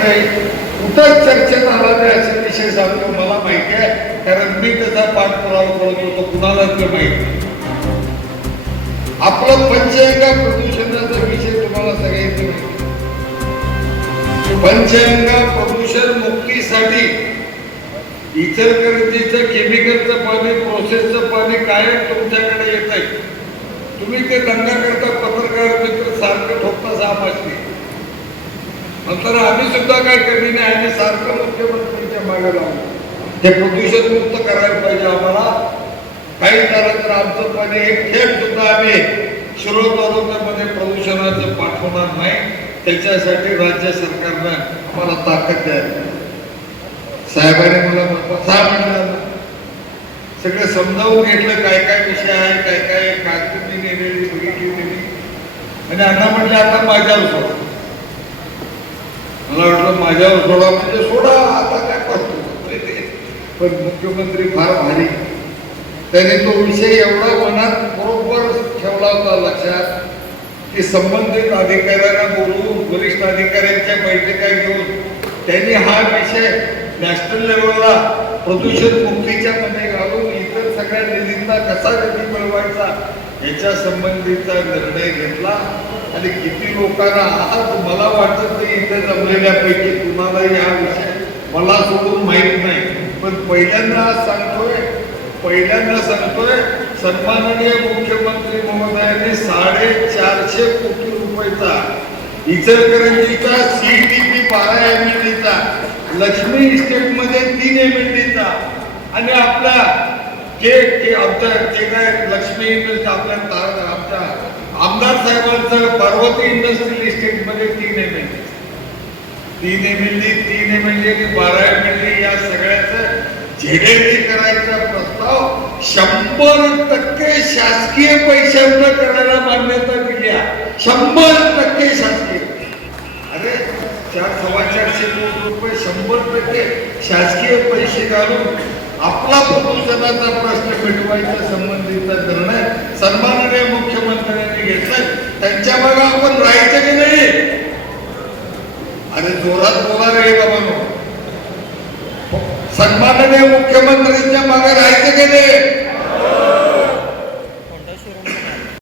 माझ्याकडे कुठंच चर्चेत आला नाही असे विषय सांगतो मला माहिती आहे. कारण मी त्याचा पाठपुरावा करत होतो कुणालाच ते माहिती आपलं पंचगंगा प्रदूषणाचा विषय तुम्हाला सगळ्यांनी माहिती आहे. प्रदूषण मुक्तीसाठी इचलकरंजीचं केमिकलचं पाणी प्रोसेसचं पाणी कायम तुमच्याकडे येत आहे तुम्ही ते दंगा करता पत्रकार मित्र सारखं ठोकता नाही नंतर आम्ही सुद्धा काय कमी नाही आम्ही सारखं मुख्यमंत्र्यांच्या मागे लावू हे प्रदूषण मुक्त करायला पाहिजे आम्हाला. काही झालं तर आमचं पाणी एक थेट सुद्धा आम्ही शिरो तालुक्यामध्ये प्रदूषणाचं पाठवणार नाही. त्याच्यासाठी राज्य सरकारनं आम्हाला ताकद द्यावी. साहेबांनी मला सहा म्हटलं सगळं समजावून घेतलं काय काय विषय आहे काय काय कागद मी नेलेली बघितली नेली आणि अण्णा म्हटलं आता माझ्यावर सोडा. मला वाटलं माझ्यावर सोडा म्हणजे सोडा आता काय करतो पण मुख्यमंत्री फार भारी. त्याने तो विषय एवढा मनात बरोबर ठेवला होता लक्षात की संबंधित अधिकाऱ्यांना बोलवून वरिष्ठ अधिकाऱ्यांच्या बैठका घेऊन त्यांनी हा विषय नॅशनल लेवलला प्रदूषण मुक्तीच्या मध्ये घालून सगळ्या निधींना कसा निधी मिळवायचा याच्या संबंधीचा निर्णय घेतला. आणि किती लोकांना आज मला वाटत नाही इथे जमलेल्यापैकी तुम्हाला या विषय मला सोडून माहीत नाही. पण पहिल्यांदा आज सांगतोय पहिल्यांदा सांगतोय सन्माननीय मुख्यमंत्री महोदयांनी साडेचारशे कोटी रुपयाचा इचलकरंजीचा सीटीपी बारा एम एल लक्ष्मी इस्टेटमध्ये तीन एम एल आणि आपला जे ते आमच्या जे काय लक्ष्मी इंडस्ट्री आपल्या आमच्या आमदार साहेबांचं पार्वती इंडस्ट्रियल इस्टेटमध्ये तीन एम एल तीन एम एल डी तीन एम एल डी आणि बारा एम एल डी या सगळ्याचं झेडेटी करायचा प्रस्ताव शंभर टक्के शासकीय पैशांना करायला मान्यता दिली आहे शंभर टक्के शासकीय. अरे चार सव्वा चारशे कोटी रुपये शंभर टक्के शासकीय पैसे घालून आपला प्रदूषणाचा प्रश्न मिटवायच्या संबंधीचा निर्णय सन्माननीय मुख्यमंत्र्यांनी घेतलाय. त्यांच्या मागे आपण राहायचं की नाही? अरे जोरात बोला रे बाबा. सन्माननीय मुख्यमंत्र्यांच्या मागे राहायचं की नाही?